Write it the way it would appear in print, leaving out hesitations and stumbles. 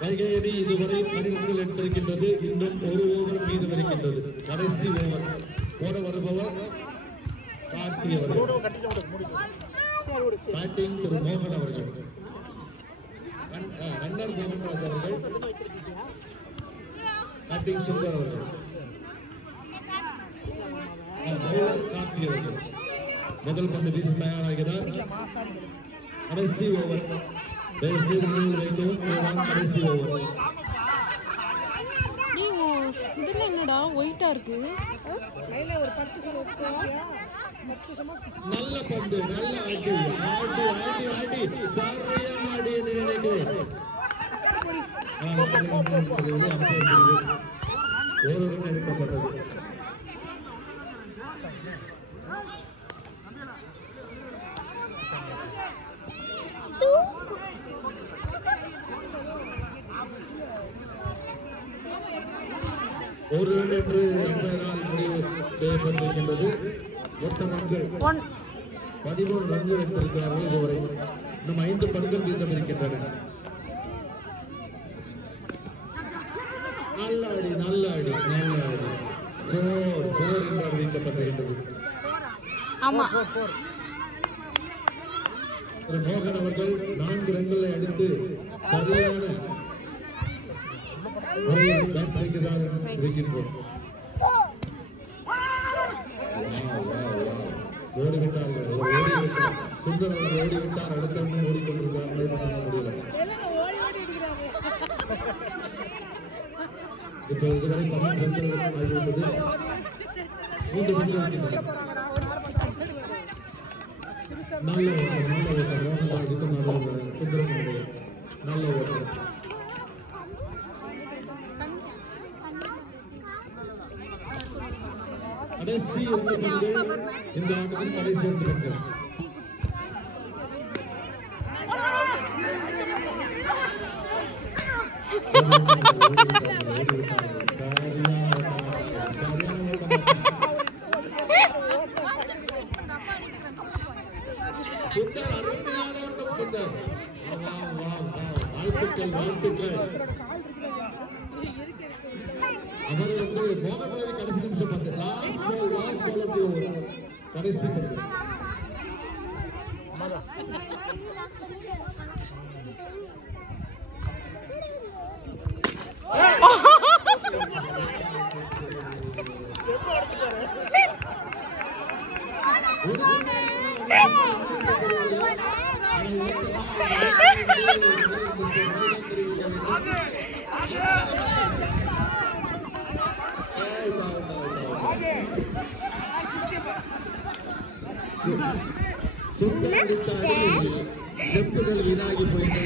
வைகை அணி இதுவரை 12 ரன்கள் எடுத்திருக்கின்றது. இன்னும் ஒரு ஓவர் மீதம் இருக்கின்றது. கடைசி ஓவர் போட வருபவர் கார்த்தி அவர்கள். பேட்டிங் திரு மோகன் அவர்கள். ரன்னர் மோகன்ராஜ் அவர்கள். பேட்டிங் சுந்தர் அவர்கள். கார்த்தி அவர்கள். முதல் பந்து வீச தயாராகிறார். கடைசி ஓவர். கடைசி ஓவர். இதுல என்னடா ஒயிட்டா இருக்கு? நல்ல பந்து, நல்ல அடி, ஆடி ஆடி ஆடி சரியான அடி என்று நினைக்கிறேன். ஒரு ரன் எடுக்கப்பட்டது. ஒரு ரன் என்று 80 முடிவு செய்யப்பட்டிருக்கின்றது. மொத்த ரன்கள் 13 ரன்கள் எடுத்திருக்கிறார்கள் இதுவரை. இன்னும் 5 பந்துகள் மீதம் இருக்கின்றன. நல்ல அடி, நல்ல அடி, நல்ல அடி. போர் என்று அறிவிக்கப்பட்டிருக்கின்றது. திரு மோகன் அவர்கள் 4 ரன்களை அடித்து சரியான முறையில் பேட் செய்கிறார் இருக்கின்றோம். ஓடிவிட்டார்கள், ஓடிவிட்டார். சுந்தர் அவர்கள் ஓடிவிட்டார். அடுத்த ஓடிக்கொண்டிருக்கிறார். முடியல. இப்ப இதுவரை 10 ரன்கள் ஆகிவிட்டது. 3 ரன்கள் இருக்கின்றன. நல்ல ஓட்டம், நல்ல ஓட்டம். மோகன்ராஜ் சுந்தரம் நல்ல ஓட்டம். கடைசி 2 பந்துகள் இந்த ஆட்டத்தில் கடைசி 2 ரன்கள். சுந்தர் அருமையான ஓட்டம். சுந்தர் வாழ்த்துக்கள், வாழ்த்துக்கள். அவர் மோகன்ராஜ் கடைசி நிமிஷம் பந்து கடைசி பந்து. செப்புகள் வீணாகி போயிட்டு